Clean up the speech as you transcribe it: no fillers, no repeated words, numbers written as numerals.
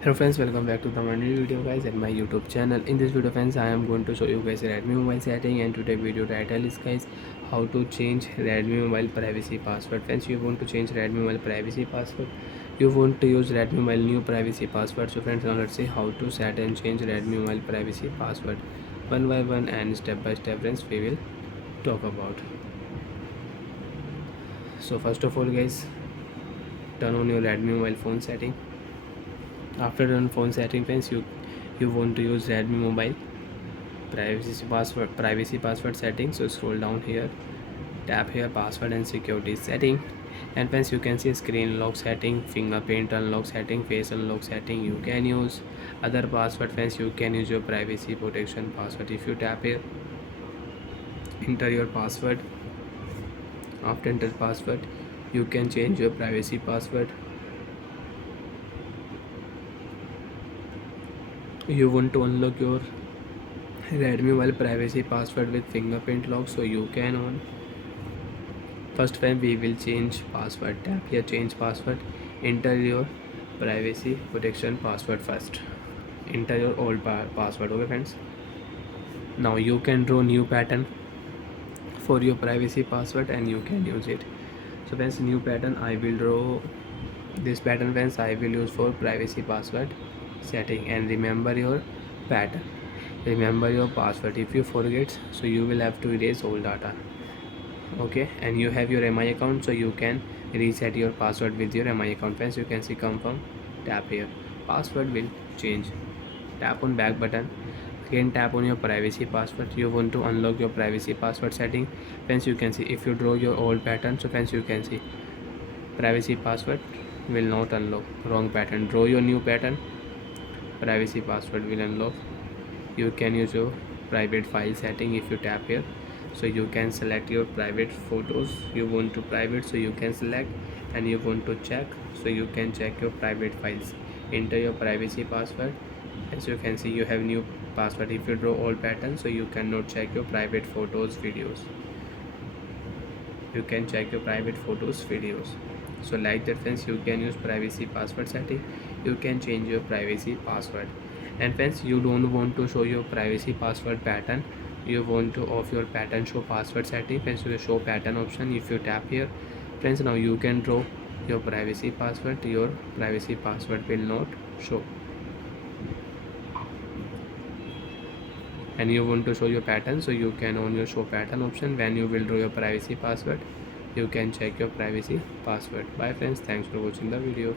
Hello friends, welcome back to the new video guys at my YouTube channel. In this video friends, I am going to show you guys Redmi mobile setting, and today video title is guys how to change Redmi mobile privacy password. Friends, you want to change Redmi mobile privacy password, you want to use Redmi mobile new privacy password. So friends, now let's see how to set and change Redmi mobile privacy password one by one and step by step. Friends, we will talk about. So first of all guys, turn on your Redmi mobile phone setting. After on phone setting friends, you want to use Redmi mobile privacy password setting. So scroll down here, tap here password and security setting, and friends you can see screen lock setting, fingerprint unlock setting, face unlock setting. You can use other password. Friends, you can use your privacy protection password. If you tap here, enter your password. After enter password, you can change your privacy password. You want to unlock your Redmi mobile privacy password with fingerprint lock, so you can on. First when we will change password, tap here change password, enter your privacy protection password first, enter your old password. Okay friends, now you can draw new pattern for your privacy password and you can use it. So friends, new pattern I will draw this pattern. Friends, I will use for privacy password setting, and remember your pattern, remember your password. If you forget, so you will have to erase all data. Okay, and you have your mi account, so you can reset your password with your mi account. Friends, you can see confirm, tap here, password will change, tap on back button, again tap on your privacy password. You want to unlock your privacy password setting. Friends, you can see if you draw your old pattern, so friends you can see privacy password will not unlock, wrong pattern. Draw your new pattern, privacy password will unlock. You can use your private file setting. If you tap here, so you can select your private photos you want to private, so you can select, and you want to check, so you can check your private files, enter your privacy password. As you can see, you have new password. If you draw all patterns, so you cannot check your private photos videos, you can check your private photos videos. So like that friends, you can use privacy password setting, you can change your privacy password. And friends, you don't want to show your privacy password pattern, you want to off your pattern show password setting. Friends, you show pattern option. If you tap here friends, now you can draw your privacy password, your privacy password will not show. And you want to show your pattern, so you can on your show pattern option. When you will draw your privacy password, you can check your privacy password. Bye friends, thanks for watching the video.